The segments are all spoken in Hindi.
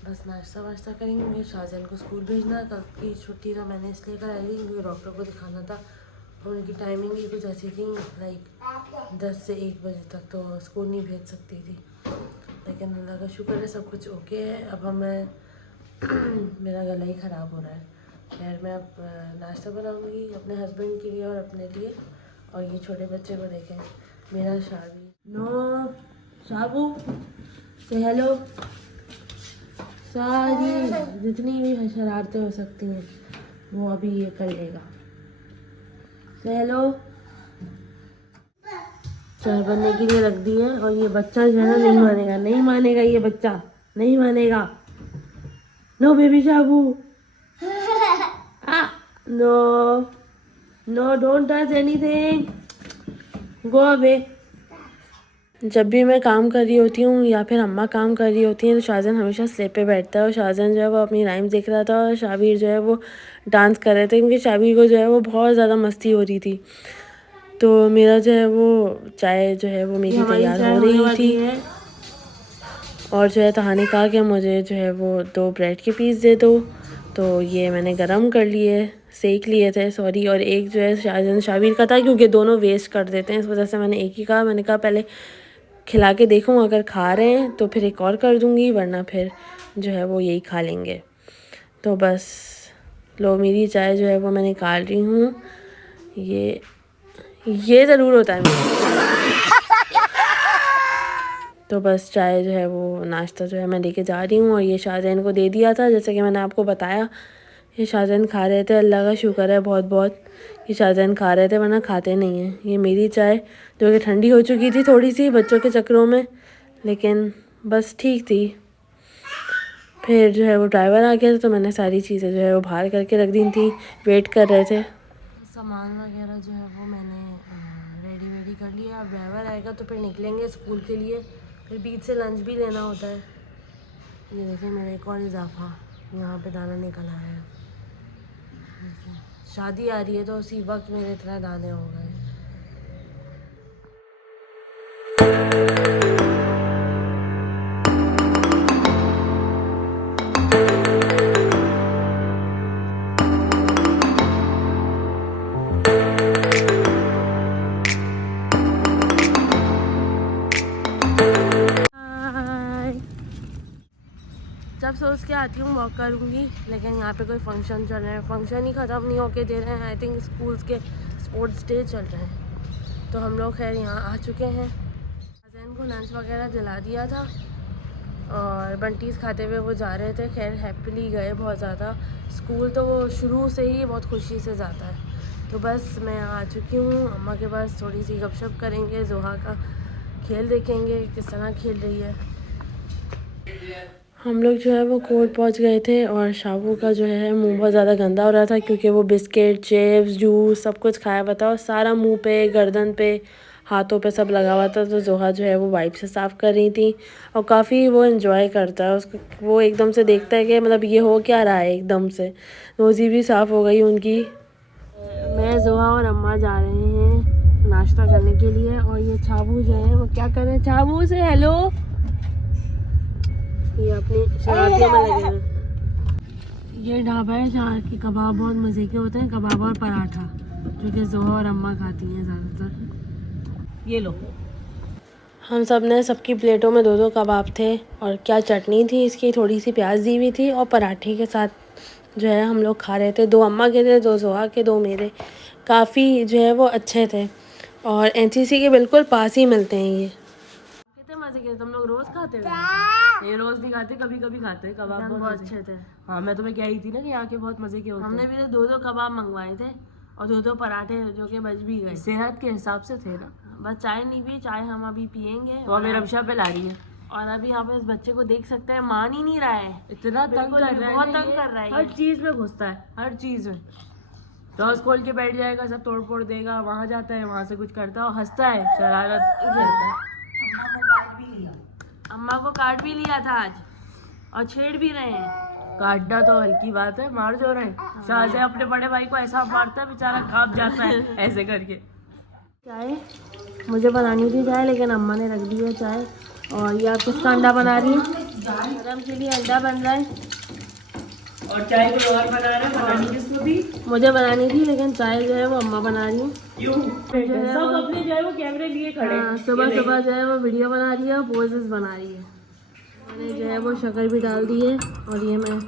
बस नाश्ता वाश्ता करेंगे। शाहजहान को स्कूल भेजना, कल की छुट्टी तो मैंने इसलिए कराई थी क्योंकि डॉक्टर को दिखाना था और उनकी टाइमिंग ही कुछ ऐसी थी, लाइक 10 से 1 बजे तक तो स्कूल नहीं भेज सकती थी। लेकिन अल्लाह का शुक्र है सब कुछ ओके है। अब मैं मेरा गला ही ख़राब हो रहा है। खैर मैं अब नाश्ता बनाऊंगी अपने हस्बैंड के लिए और अपने लिए, और ये छोटे बच्चे को देखें मेरा शाबी। नो शाबू से हेलो। सारी जितनी भी शरारतें हो सकती हैं वो अभी ये कर लेगा। से हेलो चाय बनने के लिए रख दी है, और ये बच्चा जो है ना नहीं मानेगा, नहीं मानेगा, ये बच्चा नहीं मानेगा। No baby Shabu, no no don't touch anything, go away. जब भी मैं काम कर रही होती हूँ या फिर अम्मा काम कर रही होती हैं तो शाहजहान हमेशा स्लेब पे बैठता है, और शाहजहान जो है वो अपनी राइम्स देख रहा था और शाबिर जो है वो डांस कर रहे थे, क्योंकि शाबिर को जो है वो बहुत ज़्यादा मस्ती हो रही थी। तो मेरा जो है वो चाय जो है वो मेरी तैयार हो रही थी, और जो है तहाने कहा कि मुझे जो है वो 2 ब्रेड के पीस दे दो, तो ये मैंने गरम कर लिए, सेक लिए थे सॉरी। और एक जो है शाहजहान शाबिर का था, क्योंकि दोनों वेस्ट कर देते हैं, इस वजह से मैंने एक ही कहा। मैंने कहा पहले खिला के देखूँ, अगर खा रहे हैं तो फिर एक और कर दूँगी, वरना फिर जो है वो यही खा लेंगे। तो बस लो मेरी चाय जो है वो मैं निकाल रही हूँ। ये ज़रूर होता है मेरा। तो बस चाय जो है वो नाश्ता जो है मैं लेके जा रही हूँ, और ये शाहजहान को दे दिया था जैसे कि मैंने आपको बताया। ये शाहजहान खा रहे थे, अल्लाह का शुक्र है बहुत बहुत कि शाहजहान खा रहे थे, वरना खाते नहीं हैं। ये मेरी चाय जो कि ठंडी हो चुकी थी थोड़ी सी बच्चों के चक्करों में, लेकिन बस ठीक थी। फिर जो है वो ड्राइवर आ गया था, तो मैंने सारी चीज़ें जो है वो बाहर करके रख दी थी, वेट कर रहे थे। सामान वगैरह जो है वो मैंने रेडी कर लिया। अब ड्राइवर आएगा तो फिर निकलेंगे स्कूल के लिए, फिर बीच से लंच भी लेना होता है। ये देखिए मेरा एक और इजाफा यहाँ पे दाना निकल आया है। शादी आ रही है तो उसी वक्त मेरे इतना दाने हो गए। जब सोच के आती हूँ वॉक करूँगी, लेकिन यहाँ पे कोई फंक्शन चल रहा है, फंक्शन ही ख़त्म नहीं होके दे रहे हैं। आई थिंक स्कूल्स के स्पोर्ट्स डे चल रहे हैं, तो हम लोग खैर यहाँ आ चुके हैं। शाहजहान को लंच वगैरह दिला दिया था और बंटीज़ खाते हुए वो जा रहे थे। खैर हैप्पीली गए बहुत ज़्यादा। स्कूल तो वो शुरू से ही बहुत खुशी से जाता है। तो बस मैं यहाँ आ चुकी हूँ अम्मा के पास, थोड़ी सी गपशप करेंगे, जोहा का खेल देखेंगे किस तरह खेल रही है। हम लोग जो है वो कोर्ट पहुंच गए थे, और शाबू का जो है मुंह बहुत ज़्यादा गंदा हो रहा था, क्योंकि वो बिस्किट, चिप्स, जूस सब कुछ खाया हुआ था, और सारा मुंह पे, गर्दन पे, हाथों पे सब लगा हुआ था। तो जोहा जो है वो वाइप से साफ़ कर रही थी, और काफ़ी वो एंजॉय करता है उसको। वो एकदम से देखता है कि मतलब ये हो क्या रहा है, एकदम से रोज़ी भी साफ़ हो गई उनकी। मैं, जोहा और अम्मा जा रहे हैं नाश्ता करने के लिए, और ये छाबू जो है वो क्या कर रहे हैं। छाबू से हेलो, ये अपनी शरारतियों में लगे हैं। ये ढाबा है जहाँ के कबाब बहुत मज़े के होते हैं, कबाब और पराठा, जो कि जोहा और अम्मा खाती हैं ज़्यादातर। ये लो, हम सब ने सबकी प्लेटों में 2-2 कबाब थे, और क्या चटनी थी इसकी, थोड़ी सी प्याज दी हुई थी, और पराठे के साथ जो है हम लोग खा रहे थे। 2 अम्मा के थे, 2 जोहा के, 2 मेरे। काफ़ी जो है वो अच्छे थे, और एनसीसी के बिल्कुल पास ही मिलते हैं ये। कितने मजे के, तुम लोग रोज खाते हो? ये रोज नहीं खाते, कभी कभी खाते हैं। कबाब बहुत अच्छे थे। हाँ, मैं तुम्हें कह रही थी ना कि यहाँ के बहुत मजे के होते हैं। हमने भी तो 2-2 कबाब मंगवाए थे, और 2-2 पराठे, जो कि बच भी गए। सेहत के हिसाब से थे ना। बस चाय नहीं पी, चाय हम अभी पियेंगे। तो हमें रमशा पे ला रही है, और अभी यहाँ पे इस बच्चे को देख सकते हैं, मान ही नहीं रहा है, इतना तंग कर रहा है, बहुत तंग कर रहा है। हर चीज में घुसता है, हर चीज में। डोर्स खोल के बैठ जाएगा, सब तोड़ फोड़ देगा, वहां जाता है, वहां से कुछ करता है और हंसता है, शरारत करता है। अम्मा को काट भी लिया था आज, और छेड़ भी रहे हैं। काटना तो हल्की बात है, मार जो रहे। शाहजहां अपने बड़े भाई को ऐसा मारता है, बेचारा कांप जाता है ऐसे करके। चाय मुझे बनानी थी चाय, लेकिन अम्मा ने रख दी है चाय। और ये आप किसका अंडा बना रही हैं? मैडम के लिए अंडा बन रहा है और चाय कोई और बना रहा है, बनानी किसको थी? मुझे बनानी थी, लेकिन चाय जो है वो अम्मा बना रही है। क्यों? सब अपने जो है वो कैमरे लिए खड़े। हाँ, सुबह सुबह जो है वो वीडियो बना रही है और पोजेस बना रही है। मैंने जो है वो शक्कर भी डाल दी है और ये मैं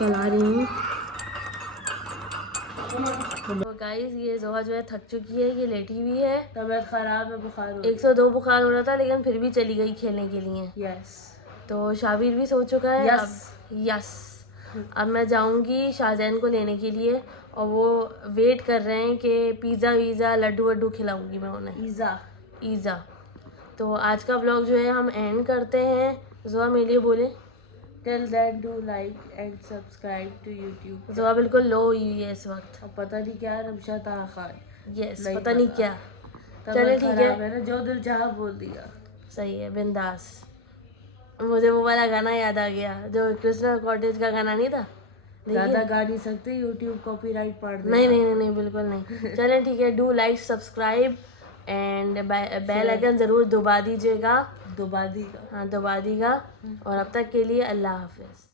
चला रही हूँ। तो गाइस ये जोहा जो है थक चुकी है, ये लेटी हुई है। तबीयत खराब है, बुखार हो 102 बुखार हो रहा था, लेकिन फिर भी चली गई खेलने के लिए। यस। तो शाबिर भी सो चुका है। यस। यस। अब मैं जाऊंगी शाहजैन को लेने के लिए और वो वेट कर रहे हैं कि पिज़्ज़ा वीज़ा लड्डू वड्डू खिलाऊंगी मैं उन्हें। ईज़ा। तो आज का व्लॉग जो है हम एंड करते हैं। जोहा मेरे लिए बोले। Till then do like and subscribe to YouTube. Zoha बिल्कुल लो हुई है इस वक्त। अब पता नहीं क्या है, रमशा ताहा खान। यस, नहीं पता नहीं पता। क्या। चले तबीयत ठीक खराब है ना, जो दिल चाहा बोल दिया। सही है, बिंदास। मुझे वो वाला गाना याद आ गया जो क्रिस्टल कॉटेज का गाना नहीं था। ज्यादा गा नहीं सकते, यूट्यूब कॉपीराइट पड़ देगा। नहीं बिल्कुल नहीं। चलें ठीक है, do like subscribe and bell icon ज़रूर दबा दीजिएगा। दुबादी का। हाँ, दबा दीजिएगा। और अब तक के लिए अल्लाह हाफिज़।